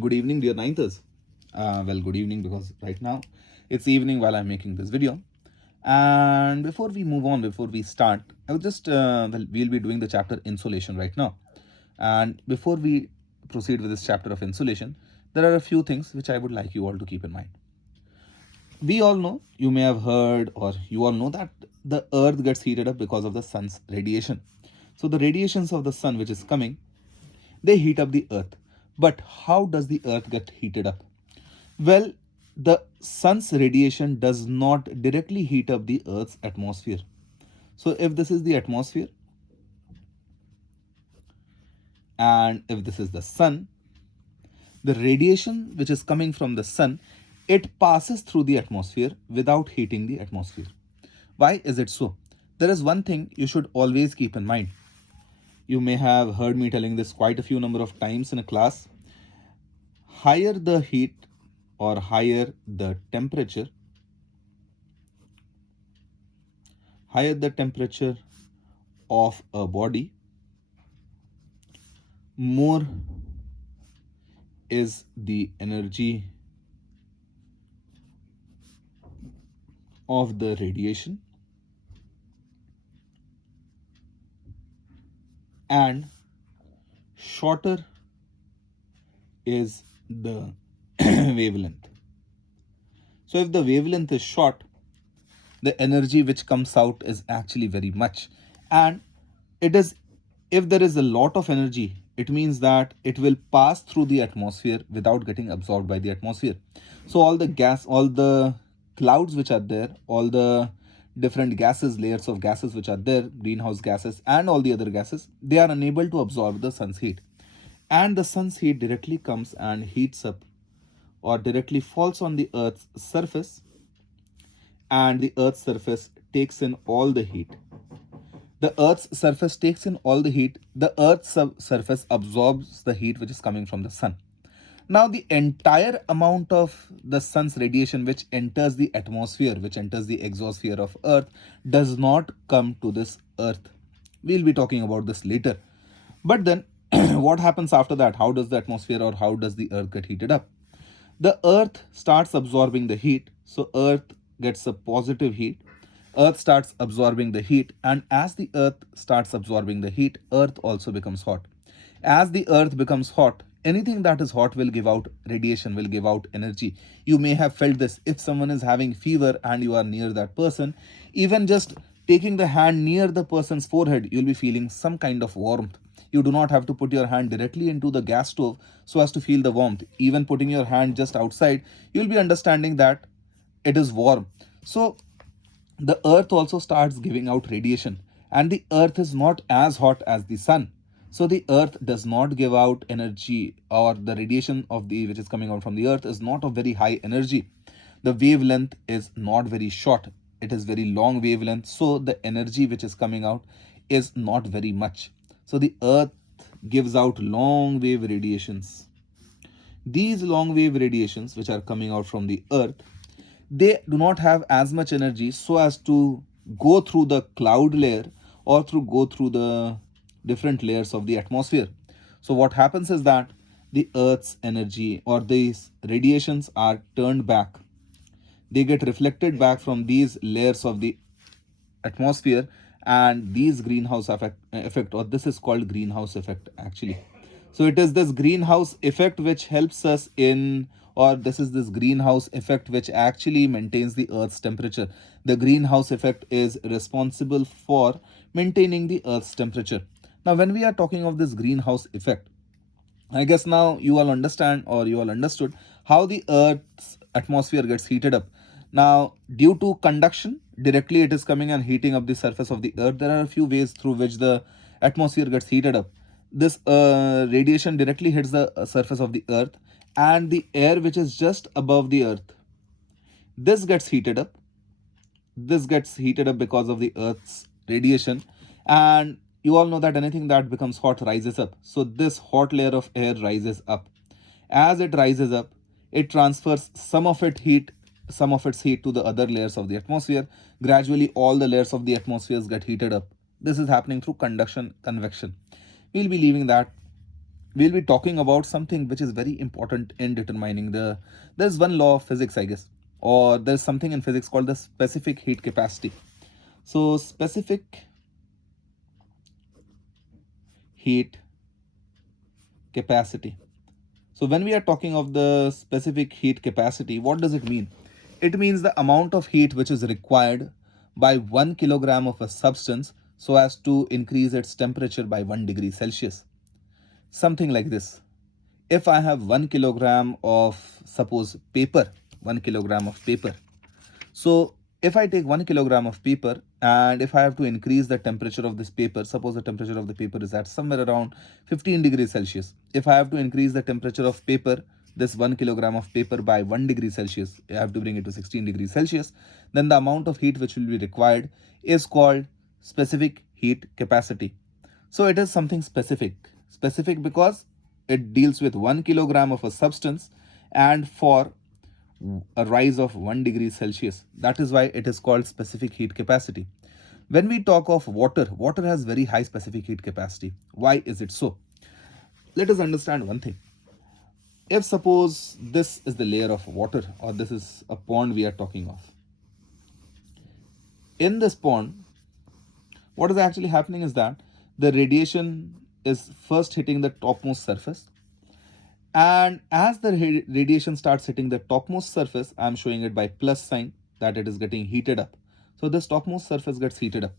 Good evening, dear ninthers. Well, good evening because right now it's evening while I'm making this video. And before we move on, before we start, I would just, we'll be doing the chapter Insolation right now. And before we proceed with this chapter of Insolation, there are a few things which I would like you all to keep in mind. We all know, you may have heard, or you all know that the earth gets heated up because of the sun's radiation. So the radiations of the sun which is coming, they heat up the earth. But how does the earth get heated up? Well, the sun's radiation does not directly heat up the earth's atmosphere. So if this is the atmosphere and if this is the sun, the radiation which is coming from the sun, it passes through the atmosphere without heating the atmosphere. Why is it so? There is one thing you should always keep in mind. You may have heard me telling this quite a few number of times in a class. Higher the heat or higher the temperature, of a body, more is the energy of the radiation, and shorter is the wavelength. So if the wavelength is short, the energy which comes out is actually very much. And it is, if there is a lot of energy, it means that it will pass through the atmosphere without getting absorbed by the atmosphere. So all the gas, all the clouds which are there, all the different gases, layers of gases which are there, greenhouse gases and all the other gases, they are unable to absorb the sun's heat. And the sun's heat directly comes and heats up or directly falls on the earth's surface, and the earth's surface takes in all the heat. The earth's surface takes in all the heat. The earth's surface absorbs the heat which is coming from the sun. Now the entire amount of the sun's radiation which enters the atmosphere, which enters the exosphere of earth, does not come to this earth. We'll be talking about this later. But then what happens after that? How does the atmosphere or how does the earth get heated up? The earth starts absorbing the heat. So earth gets a positive heat. Earth starts absorbing the heat, and as the earth starts absorbing the heat, earth also becomes hot. As the earth becomes hot, anything that is hot will give out radiation, will give out energy. You may have felt this. If someone is having fever and you are near that person, even just taking the hand near the person's forehead, you'll be feeling some kind of warmth. You do not have to put your hand directly into the gas stove so as to feel the warmth. Even putting your hand just outside, you'll be understanding that it is warm. So the earth also starts giving out radiation, and the earth is not as hot as the sun. So the earth does not give out energy, or the radiation of the which is coming out from the earth is not of very high energy. The wavelength is not very short, it is very long wavelength. So the energy which is coming out is not very much. So the earth gives out long wave radiations. These long wave radiations which are coming out from the earth, they do not have as much energy so as to go through the cloud layer or go through the different layers of the atmosphere. So what happens is that the earth's energy or these radiations are turned back. They get reflected back from these layers of the atmosphere, and these greenhouse effect, or this is called greenhouse effect actually. So it is this greenhouse effect which helps us in, or this is this greenhouse effect which actually maintains the earth's temperature. The greenhouse effect is responsible for maintaining the earth's temperature. Now when we are talking of this greenhouse effect, I guess now you all understand, or you all understood how the earth's atmosphere gets heated up. Now due to conduction, directly it is coming and heating up the surface of the earth. There are a few ways through which the atmosphere gets heated up. This radiation directly hits the surface of the earth, and the air which is just above the earth, this gets heated up. This gets heated up because of the earth's radiation, and you all know that anything that becomes hot rises up. So this hot layer of air rises up. As it rises up, it transfers some of its heat to the other layers of the atmosphere. Gradually all the layers of the atmosphere get heated up. This is happening through convection. We'll be leaving that we'll be talking about something which is very important in determining there's one law of physics, I guess, or there's something in physics called the specific heat capacity. So specific heat capacity. So when we are talking of the specific heat capacity, what does it mean? It means the amount of heat which is required by 1 kilogram of a substance so as to increase its temperature by 1 degree Celsius. Something like this. If I have 1 kilogram of, suppose, paper, 1 kilogram of paper. So if I take 1 kilogram of paper and if I have to increase the temperature of this paper, suppose the temperature of the paper is at somewhere around 15 degrees Celsius. If I have to increase the temperature of paper, this 1 kilogram of paper by 1 degree Celsius, I have to bring it to 16 degrees Celsius, then the amount of heat which will be required is called specific heat capacity. So it is something specific. Specific because it deals with 1 kilogram of a substance and for a rise of 1 degree Celsius. That is why it is called specific heat capacity. When we talk of water, water has very high specific heat capacity. Why is it so? Let us understand one thing. If suppose this is the layer of water or this is a pond we are talking of. In this pond, what is actually happening is that the radiation is first hitting the topmost surface, and as the radiation starts hitting the topmost surface, I am showing it by plus sign that it is getting heated up. So this topmost surface gets heated up.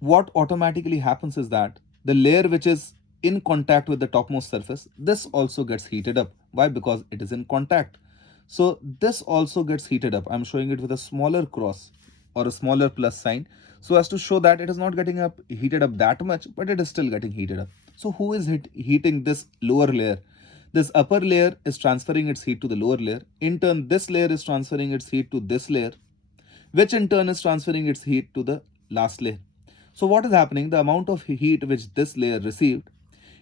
What automatically happens is that the layer which is in contact with the topmost surface, this also gets heated up. Why? Because it is in contact. So this also gets heated up. I'm showing it with a smaller cross or a smaller plus sign so as to show that it is not getting heated up that much, but it is still getting heated up. So who is heating this lower layer? This upper layer is transferring its heat to the lower layer. In turn, this layer is transferring its heat to this layer, which in turn is transferring its heat to the last layer. So what is happening? The amount of heat which this layer received,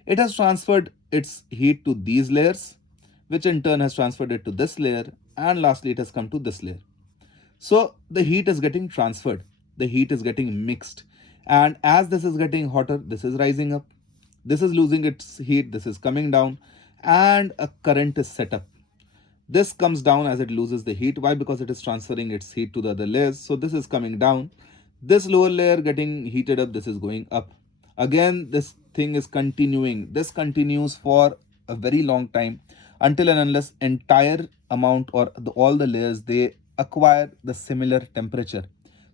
it has transferred its heat to these layers, which in turn has transferred it to this layer, and lastly it has come to this layer. So the heat is getting transferred, the heat is getting mixed, and as this is getting hotter, this is rising up, this is losing its heat, this is coming down, and a current is set up. This comes down as it loses the heat. Why? Because it is transferring its heat to the other layers. So this is coming down. This lower layer getting heated up. This is going up. Again, this thing is continuing. This continues for a very long time until and unless entire amount or all the layers, they acquire the similar temperature.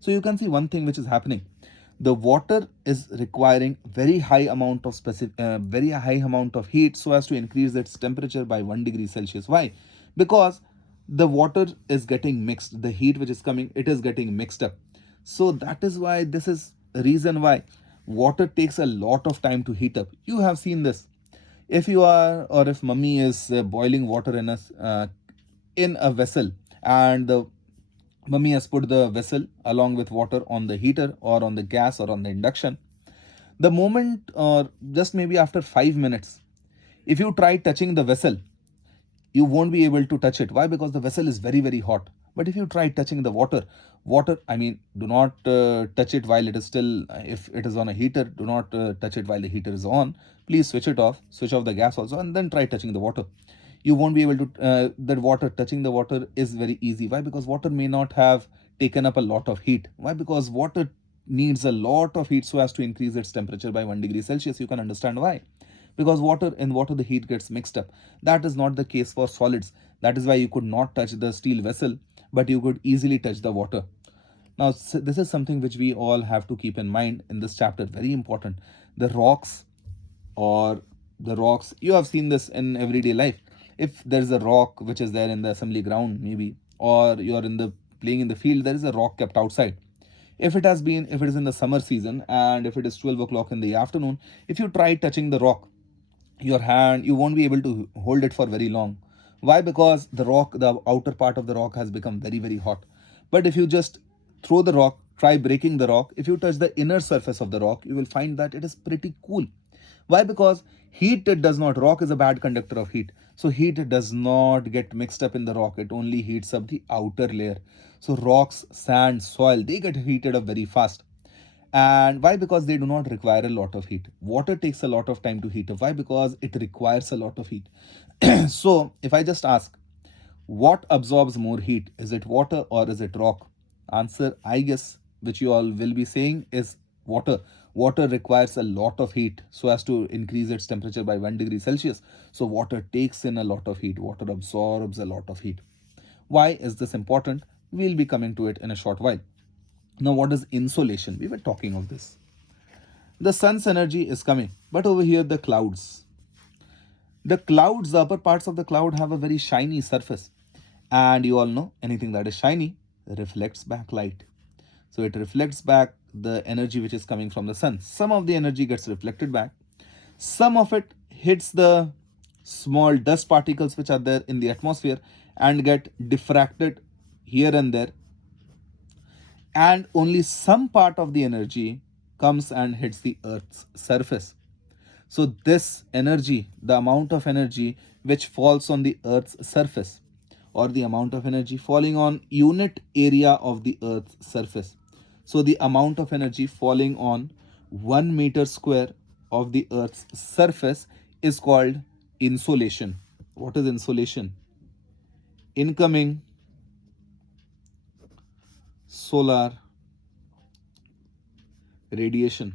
So you can see one thing which is happening. The water is requiring very high amount of very high amount of heat so as to increase its temperature by 1 degree Celsius. Why? Because the water is getting mixed, the heat which is coming, it is getting mixed up. So that is why this is the reason why water takes a lot of time to heat up. You have seen this. If you are, or if mummy is boiling water in a vessel, and the mummy has put the vessel along with water on the heater or on the gas or on the induction, the moment or just maybe after 5 minutes, if you try touching the vessel, you won't be able to touch it. Why? Because the vessel is very, very hot. But if you try touching the water, I mean, do not touch it while it is still, if it is on a heater, do not touch it while the heater is on. Please switch it off, switch off the gas also, and then try touching the water. You won't be able to, touching the water is very easy. Why? Because water may not have taken up a lot of heat. Why? Because water needs a lot of heat so as to increase its temperature by 1 degree Celsius. You can understand why. Because in water the heat gets mixed up. That is not the case for solids. That is why you could not touch the steel vessel, but you could easily touch the water. Now this is something which we all have to keep in mind in this chapter. Very important. The rocks, you have seen this in everyday life. If there is a rock which is there in the assembly ground maybe, or you are playing in the field, there is a rock kept outside. If it is in the summer season and if it is 12 o'clock in the afternoon, if you try touching the rock, your hand, you won't be able to hold it for very long. Why? Because the outer part of the rock has become very, very hot. But if you just throw the rock, try breaking the rock, if you touch the inner surface of the rock, you will find that it is pretty cool. Why? Because rock is a bad conductor of heat. So heat does not get mixed up in the rock. It only heats up the outer layer. So rocks, sand, soil, they get heated up very fast. And why? Because they do not require a lot of heat. Water takes a lot of time to heat up. Why? Because it requires a lot of heat. So if I just ask, what absorbs more heat? Is it water or is it rock? Answer, I guess, which you all will be saying, is water. Water requires a lot of heat so as to increase its temperature by 1 degree Celsius. So water takes in a lot of heat. Water absorbs a lot of heat. Why is this important? We'll be coming to it in a short while. Now, what is insolation? We were talking of this. The sun's energy is coming, but over here the clouds. The clouds, the upper parts of the cloud have a very shiny surface. And you all know anything that is shiny reflects back light. So it reflects back the energy which is coming from the sun. Some of the energy gets reflected back. Some of it hits the small dust particles which are there in the atmosphere and get diffracted here and there. And only some part of the energy comes and hits the earth's surface. So this energy, the amount of energy which falls on the earth's surface, or the amount of energy falling on unit area of the earth's surface. So the amount of energy falling on 1 meter square of the earth's surface is called insolation. What is insolation? Incoming solar radiation.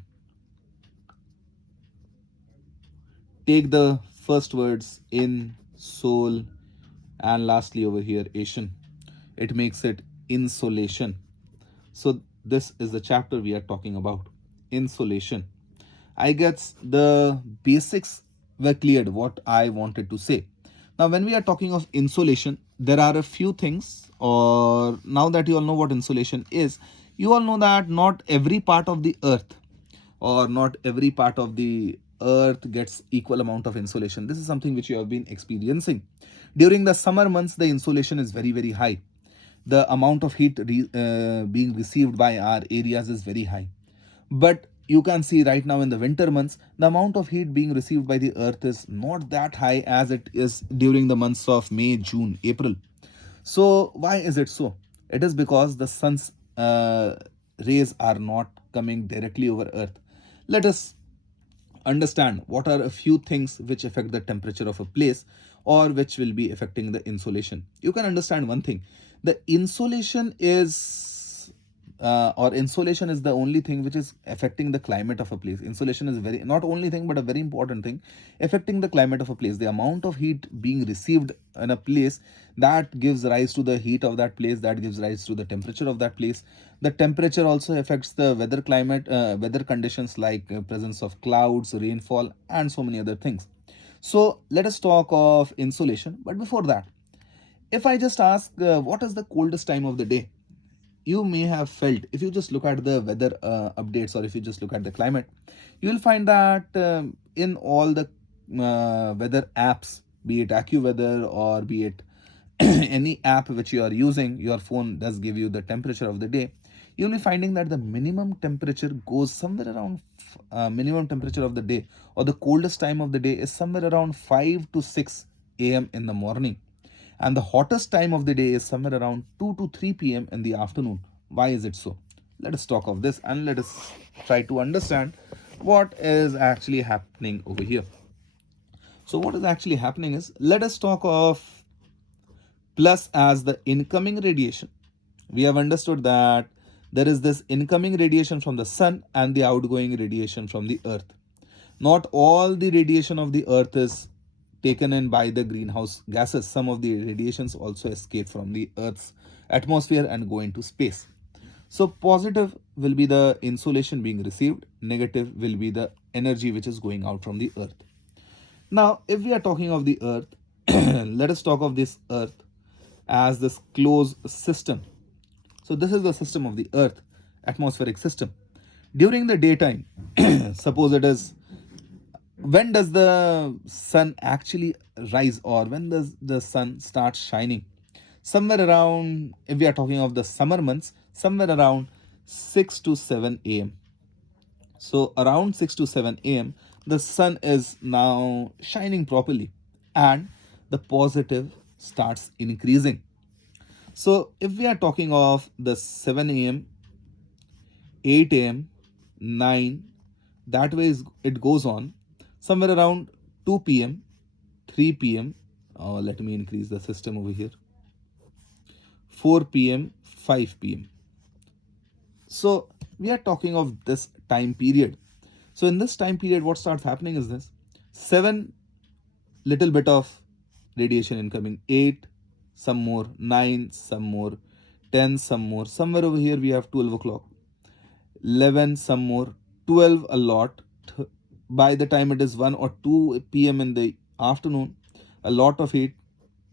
Take the first words in, sol, and lastly over here Asian. It makes it insolation. So this is the chapter we are talking about, insolation. I guess the basics were cleared what I wanted to say. Now when we are talking of insolation, there are a few things, or now that you all know what insolation is, you all know that not every part of the earth, or not every part of the earth gets equal amount of insolation. This is something which you have been experiencing. During the summer months, the insolation is very, very high. The amount of heat being received by our areas is very high. But you can see right now in the winter months, the amount of heat being received by the earth is not that high as it is during the months of May, June, April. So why is it so? It is because the sun's rays are not coming directly over earth. Let us understand what are a few things which affect the temperature of a place, or which will be affecting the insolation. You can understand one thing. The insolation is or insolation is the only thing which is affecting the climate of a place. Insolation is very, not only thing but a very important thing affecting the climate of a place. The amount of heat being received in a place, that gives rise to the heat of that place, that gives rise to the temperature of that place. The temperature also affects the weather climate, weather conditions like presence of clouds, rainfall, and so many other things. So let us talk of insolation. But before that, if I just ask what is the coldest time of the day, you may have felt, if you just look at the weather updates, or if you just look at the climate, you will find that in all the weather apps, be it AccuWeather or be it any app which you are using, your phone does give you the temperature of the day. You'll be finding that the minimum temperature goes somewhere around minimum temperature of the day, or the coldest time of the day is somewhere around 5 to 6 a.m. in the morning, and the hottest time of the day is somewhere around 2 to 3 p.m. in the afternoon. Why is it so? Let us talk of this and let us try to understand what is actually happening over here. So what is actually happening is, let us talk of plus as the incoming radiation. We have understood that there is this incoming radiation from the sun and the outgoing radiation from the earth. Not all the radiation of the earth is taken in by the greenhouse gases. Some of the radiations also escape from the earth's atmosphere and go into space. So positive will be the insolation being received, negative will be the energy which is going out from the earth. Now if we are talking of the earth, let us talk of this earth as this closed system. So this is the system of the earth, atmospheric system. During the daytime, suppose it is, when does the sun actually rise, or when does the sun start shining? Somewhere around, if we are talking of the summer months, somewhere around 6 to 7 a.m. So around 6 to 7 a.m. the sun is now shining properly, and the positive starts increasing. So if we are talking of the 7 a.m., 8 a.m., 9. That way it goes on. Somewhere around 2 p.m., 3 p.m. Let me increase the system over here. 4 p.m., 5 p.m. So we are talking of this time period. So in this time period, what starts happening is this: 7, little bit of radiation incoming, 8, some more, 9, some more, 10, some more. Somewhere over here we have 12 o'clock, 11, some more, 12 a lot. By the time it is 1 or 2 p.m. in the afternoon, a lot of heat.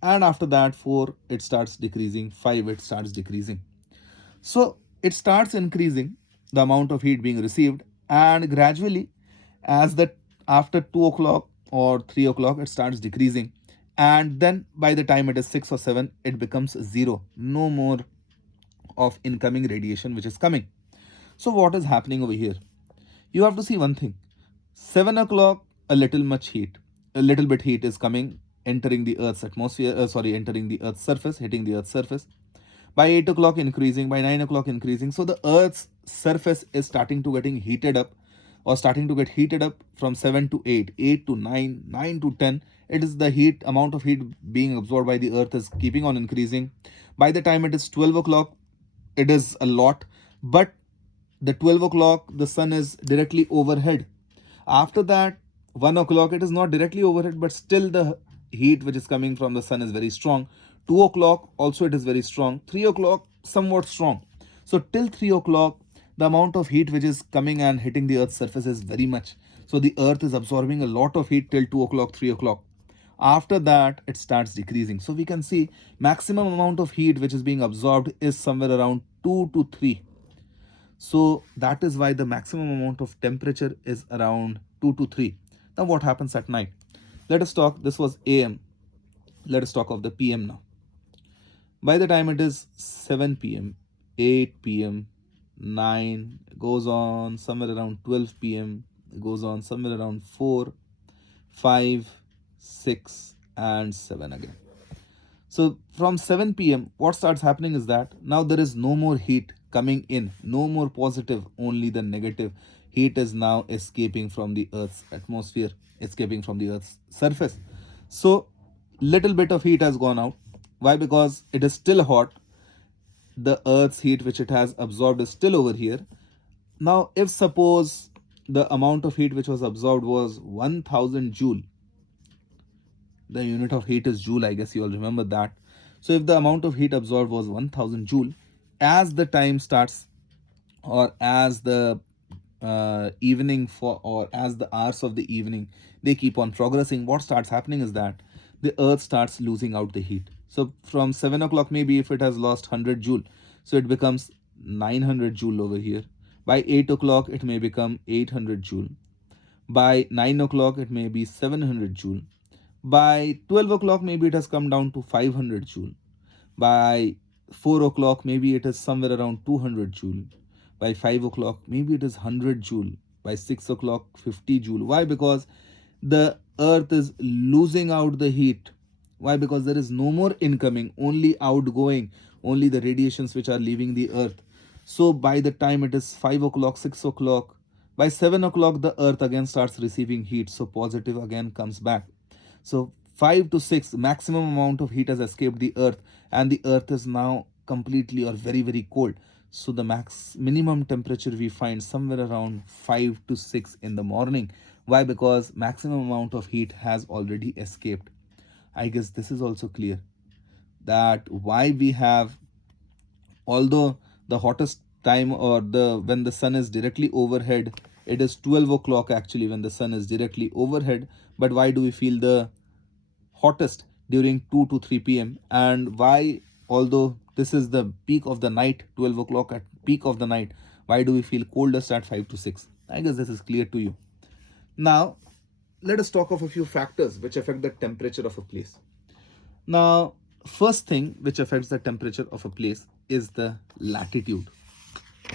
And after that, 4, it starts decreasing, 5, it starts decreasing. So it starts increasing the amount of heat being received, and gradually, as the after 2 o'clock or 3 o'clock, it starts decreasing. And then by the time it is 6 or 7, it becomes 0. No more of incoming radiation which is coming. So what is happening over here? You have to see one thing. 7 o'clock, a little bit heat is coming, entering the Earth's atmosphere, entering the Earth's surface, hitting the Earth's surface. By 8 o'clock increasing, by 9 o'clock increasing. So the Earth's surface is starting to getting heated up, or starting to get heated up from 7 to 8, 8 to 9, 9 to 10. It is the heat, amount of heat being absorbed by the Earth is keeping on increasing. By the time it is 12 o'clock, it is a lot. But the 12 o'clock, the sun is directly overhead. After that, 1 o'clock, it is not directly overhead, but still the heat which is coming from the sun is very strong. 2 o'clock, also it is very strong. 3 o'clock, somewhat strong. So till 3 o'clock, the amount of heat which is coming and hitting the Earth's surface is very much. So the Earth is absorbing a lot of heat till 2 o'clock, 3 o'clock. After that, it starts decreasing. So we can see maximum amount of heat which is being absorbed is somewhere around 2 to 3. So that is why the maximum amount of temperature is around 2 to 3. Now what happens at night? Let us talk, this was AM. Let us talk of the PM now. By the time it is 7 p.m., 8 p.m., 9, goes on somewhere around 12 p.m., goes on somewhere around 4, 5, 6, and 7 again. So from 7 p.m., what starts happening is that now there is no more heat coming in, no more positive, only the negative. Heat is now escaping from the Earth's atmosphere, escaping from the Earth's surface. So little bit of heat has gone out. Why? Because it is still hot. The Earth's heat which it has absorbed is still over here. Now, if suppose the amount of heat which was absorbed was 1000 joule, the unit of heat is joule, I guess you all remember that. So if the amount of heat absorbed was 1000 joule, as the time starts, or as the evening for, or as the hours of the evening, they keep on progressing, what starts happening is that the Earth starts losing out the heat. So from 7 o'clock, maybe if it has lost 100 joule, so it becomes 900 joule over here. By 8 o'clock, it may become 800 joule. By 9 o'clock, it may be 700 joule. By 12 o'clock, maybe it has come down to 500 joule. By 4 o'clock, maybe it is somewhere around 200 joule. By 5 o'clock, maybe it is 100 joule. By 6 o'clock, 50 joule. Why? Because the Earth is losing out the heat. Why? Because there is no more incoming, only outgoing, only the radiations which are leaving the Earth. So by the time it is 5 o'clock, 6 o'clock, by 7 o'clock, the Earth again starts receiving heat. So positive again comes back. So 5 to 6, maximum amount of heat has escaped the Earth, and the Earth is now completely or very, very cold. So the minimum temperature we find somewhere around 5 to 6 in the morning. Why? Because maximum amount of heat has already escaped. I guess this is also clear that why we have, although the hottest time, or the when the sun is directly overhead, it is 12 o'clock actually when the sun is directly overhead, but why do we feel the hottest during 2 to 3 p.m. and why, although this is the peak of the night, 12 o'clock at peak of the night, why do we feel coldest at 5 to 6? I guess this is clear to you. Now let us talk of a few factors which affect the temperature of a place. Now, first thing which affects the temperature of a place is the latitude.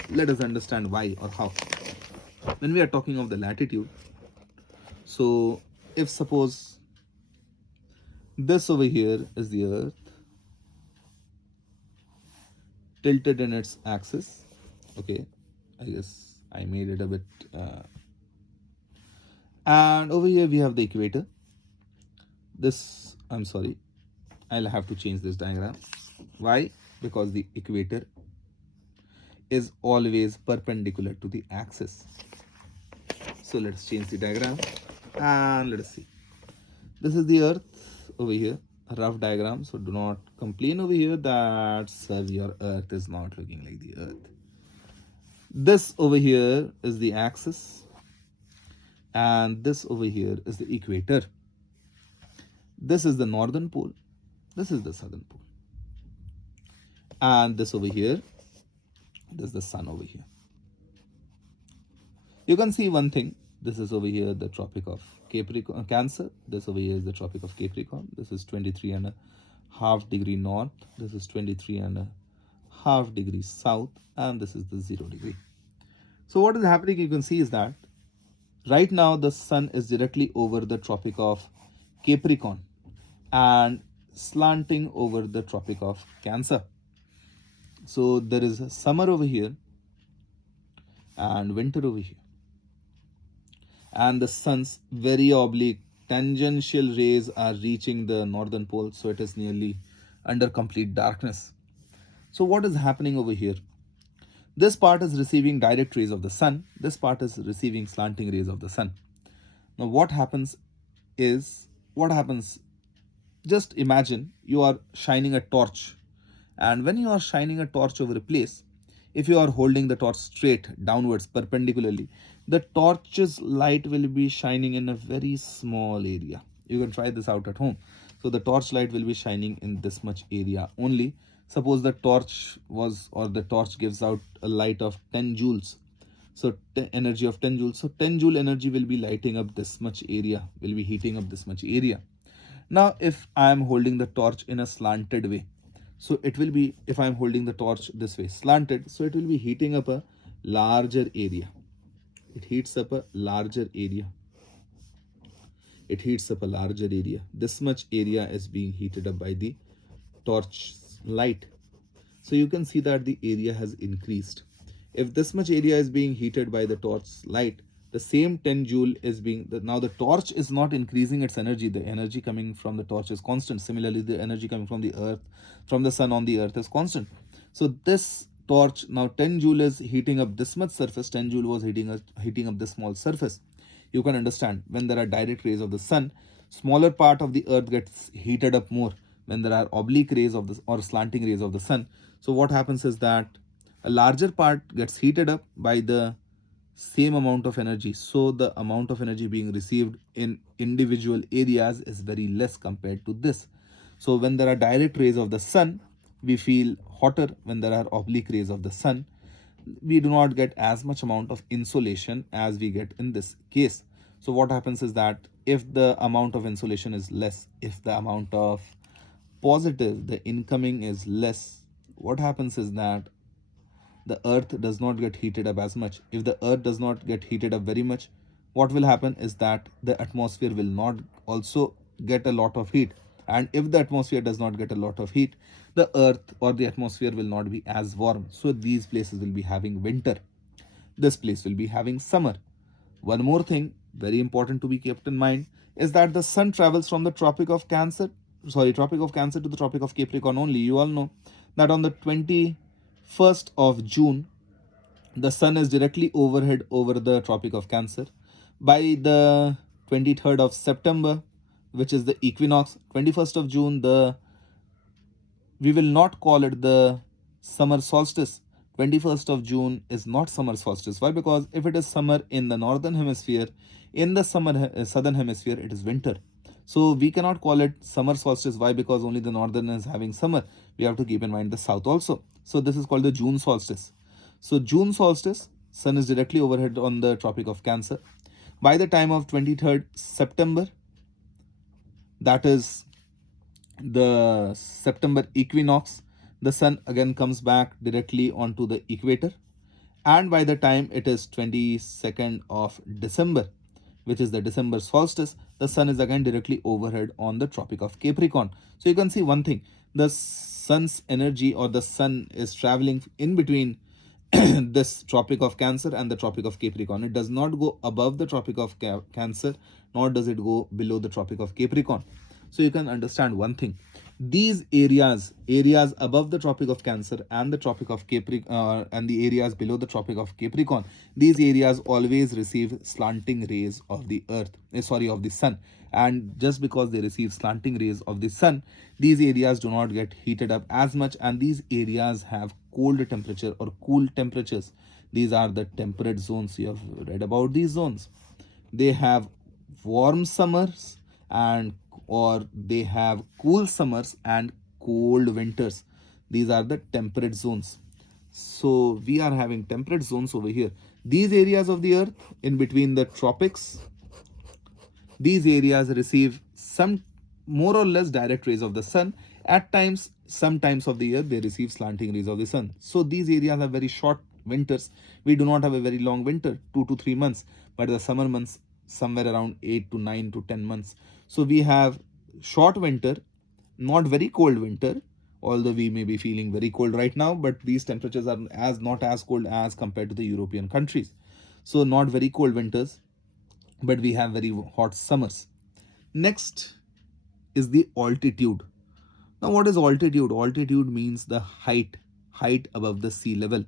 Let us understand why or how. When we are talking of the latitude, so if suppose this over here is the Earth tilted in its axis, okay, I guess I made it a bit. And over here we have the equator. This, I'm sorry, I'll have to change this diagram. Why? Because the equator is always perpendicular to the axis. So let's change the diagram and let us see. This is the earth over here, a rough diagram. So do not complain over here that sir, your earth is not looking like the earth. This over here is the axis and this over here is the equator. This is the northern pole. This is the southern pole. And this over here, this is the sun over here. You can see one thing. This is over here the Tropic of Capricorn, Cancer. This over here is the Tropic of Capricorn. This is 23.5 degree north. This is 23.5 degrees south. And this is the 0 degree. So what is happening, you can see, is that right now the sun is directly over the Tropic of Capricorn and slanting over the Tropic of Cancer. So there is summer over here and winter over here. And the sun's very oblique tangential rays are reaching the northern pole. So it is nearly under complete darkness. So what is happening over here? This part is receiving direct rays of the sun. This part is receiving slanting rays of the sun. Now what happens? Just imagine you are shining a torch. And when you are shining a torch over a place, if you are holding the torch straight downwards perpendicularly, the torch's light will be shining in a very small area. You can try this out at home. So the torch light will be shining in this much area only. Suppose the torch gives out a light of 10 joules. So energy of 10 joules. So 10 joule energy will be lighting up this much area, will be heating up this much area. Now, if I am holding the torch in a slanted way, so it will be, if I am holding the torch this way, slanted, so it will be heating up a larger area. It heats up a larger area. It heats up a larger area. This much area is being heated up by the torch light. So you can see that the area has increased. If this much area is being heated by the torch light, the same 10 joule is being, now the torch is not increasing its energy. The energy coming from the torch is constant. Similarly, the energy coming from the earth, from the sun on the earth is constant. So this torch, now 10 joule is heating up this much surface, 10 joule was heating up this small surface. You can understand when there are direct rays of the sun, smaller part of the earth gets heated up more when there are oblique rays of the or slanting rays of the sun. So what happens is that a larger part gets heated up by the same amount of energy. So the amount of energy being received in individual areas is very less compared to this. So when there are direct rays of the sun, we feel hotter. When there are oblique rays of the sun, we do not get as much amount of insolation as we get in this case. So what happens is that if the amount of insolation is less, if the amount of positive, the incoming is less, what happens is that the earth does not get heated up as much. If the earth does not get heated up very much, what will happen is that the atmosphere will not also get a lot of heat. And if the atmosphere does not get a lot of heat, the earth or the atmosphere will not be as warm. So these places will be having winter. This place will be having summer. One more thing, very important to be kept in mind, is that the sun travels from the Tropic of Cancer to the Tropic of Capricorn only. You all know that on the 21st of June, the sun is directly overhead over the Tropic of Cancer. By the 23rd of September, which is the equinox, 21st of June, we will not call it the summer solstice. 21st of June is not summer solstice. Why? Because if it is summer in the northern hemisphere, in the southern hemisphere, it is winter. So we cannot call it summer solstice. Why? Because only the northern is having summer. We have to keep in mind the south also. So this is called the June solstice. So June solstice, sun is directly overhead on the Tropic of Cancer. By the time of 23rd September, that is the September equinox, the sun again comes back directly onto the equator. And by the time it is 22nd of December, which is the December solstice, the sun is again directly overhead on the Tropic of Capricorn. So you can see one thing, the sun's energy or the sun is traveling in between this Tropic of Cancer and the Tropic of Capricorn. It does not go above the Tropic of Cancer, nor does it go below the Tropic of Capricorn. So you can understand one thing. These areas above the Tropic of Cancer and the Tropic of Capricorn, and the areas below the Tropic of Capricorn, these areas always receive slanting rays of the earth, of the sun. And just because they receive slanting rays of the sun, these areas do not get heated up as much, and these areas have cold temperature or cool temperatures. These are the temperate zones. You have read about these zones. They have warm summers and or they have cool summers and cold winters. These are the temperate zones. So we are having temperate zones over here. These areas of the earth in between the tropics, these areas receive some more or less direct rays of the sun. At times, sometimes of the year, they receive slanting rays of the sun. So these areas have very short winters. We do not have a very long winter, 2 to 3 months, but the summer months somewhere around 8 to 9 to 10 months. So we have short winter, not very cold winter, although we may be feeling very cold right now, but these temperatures are not as cold as compared to the European countries. So not very cold winters, but we have very hot summers. Next is the altitude. Now, what is altitude? Altitude means the height above the sea level.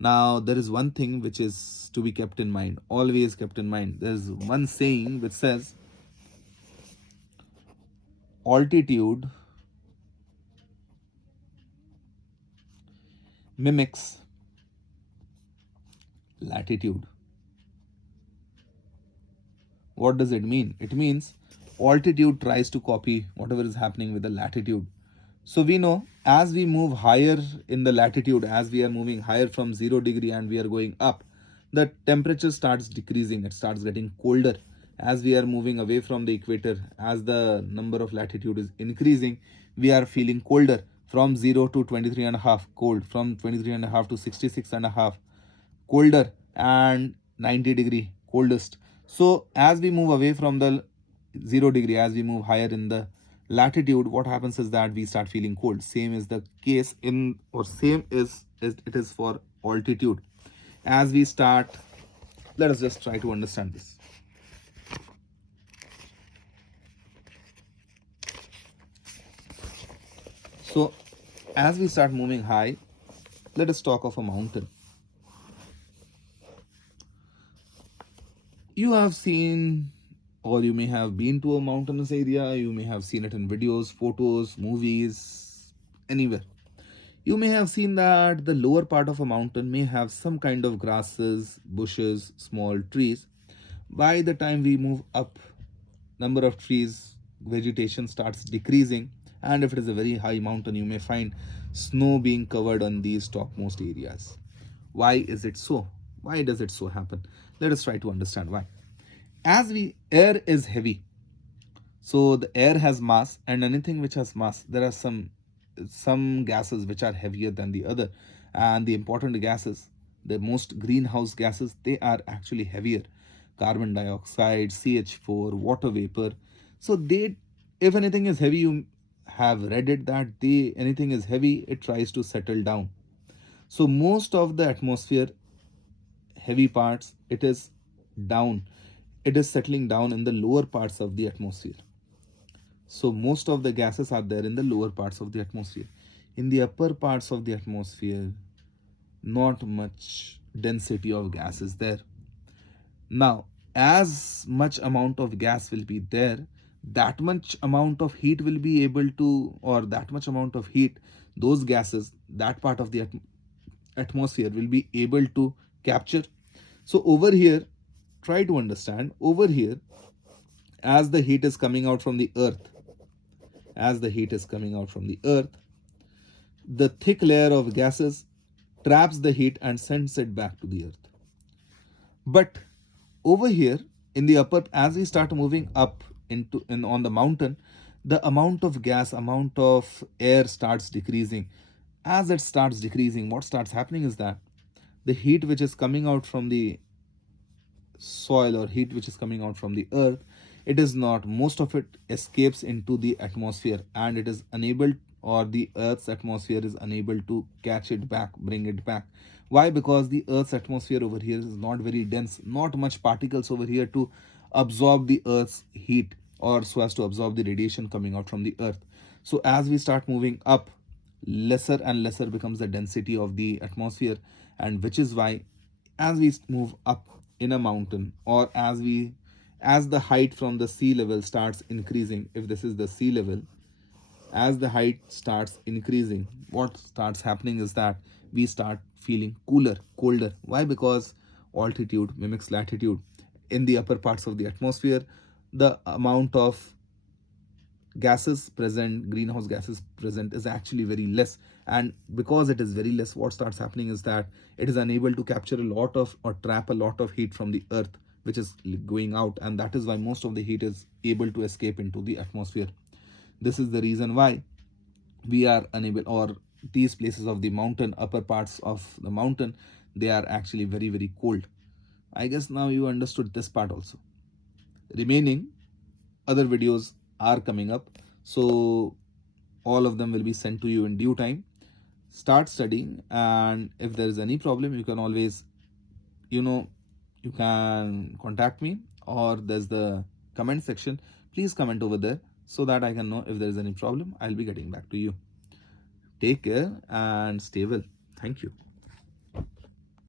Now, there is one thing which is to be kept in mind, always kept in mind. There's one saying which says altitude mimics latitude. What does it mean? It means altitude tries to copy whatever is happening with the latitude. So we know as we move higher in the latitude, as we are moving higher from 0 degree and we are going up, the temperature starts decreasing. It starts getting colder. As we are moving away from the equator, as the number of latitude is increasing, we are feeling colder. From 0 to 23.5 cold, from 23.5 to 66.5 colder, and 90 degree coldest. So as we move away from the 0 degree, as we move higher in the latitude, what happens is that we start feeling cold. Same is the case in, or same is it is for altitude. As we start, let us just try to understand this. So as we start moving high, let us talk of a mountain. You have seen, or you may have been to a mountainous area, you may have seen it in videos, photos, movies, anywhere. You may have seen that the lower part of a mountain may have some kind of grasses, bushes, small trees. By the time we move up, number of trees, vegetation starts decreasing, and if it is a very high mountain, you may find snow being covered on these topmost areas. Why is it so? Why does it so happen? Let us try to understand why. As we air is heavy, so the air has mass, and anything which has mass, there are some gases which are heavier than the other, and the important gases, the most greenhouse gases, they are actually heavier. Carbon dioxide, CH4, water vapor. So they, if anything is heavy, you have read it that they, anything is heavy, it tries to settle down. So most of the atmosphere, heavy parts, it is down, it is settling down in the lower parts of the atmosphere. So most of the gases are there in the lower parts of the atmosphere. In the upper parts of the atmosphere, not much density of gas is there. Now, as much amount of gas will be there, that much amount of heat will be able to, or that much amount of heat, those gases, that part of the atmosphere will be able to capture. So over here, try to understand, over here, as the heat is coming out from the earth, as the heat is coming out from the earth, the thick layer of gases traps the heat and sends it back to the earth. But over here in the upper, as we start moving up on the mountain, the amount of gas, amount of air starts decreasing. As it starts decreasing, what starts happening is that the heat which is coming out from the soil, or heat which is coming out from the earth, it is not, most of it escapes into the atmosphere, and it is unable, or the Earth's atmosphere is unable to catch it back, bring it back. Why? Because the Earth's atmosphere over here is not very dense, not much particles over here to absorb the Earth's heat, or so as to absorb the radiation coming out from the Earth. So as we start moving up, lesser and lesser becomes the density of the atmosphere, and which is why as we move up in a mountain, or as the height from the sea level starts increasing, if this is the sea level, as the height starts increasing, what starts happening is that we start feeling cooler, colder. Why? Because altitude mimics latitude. In the upper parts of the atmosphere, the amount of gases present, greenhouse gases present, is actually very less. And because it is very less, what starts happening is that it is unable to capture a lot of, or trap a lot of heat from the Earth, which is going out, and that is why most of the heat is able to escape into the atmosphere. This is the reason why we are unable, or these places of the mountain, upper parts of the mountain, they are actually very, very cold. I guess now you understood this part also. Remaining other videos are coming up, so all of them will be sent to you in due time. Start studying, and if there is any problem, you can always, you know, you can contact me, or there's the comment section. Please comment over there so that I can know if there is any problem. I'll be getting back to you. Take care and stay well. Thank you.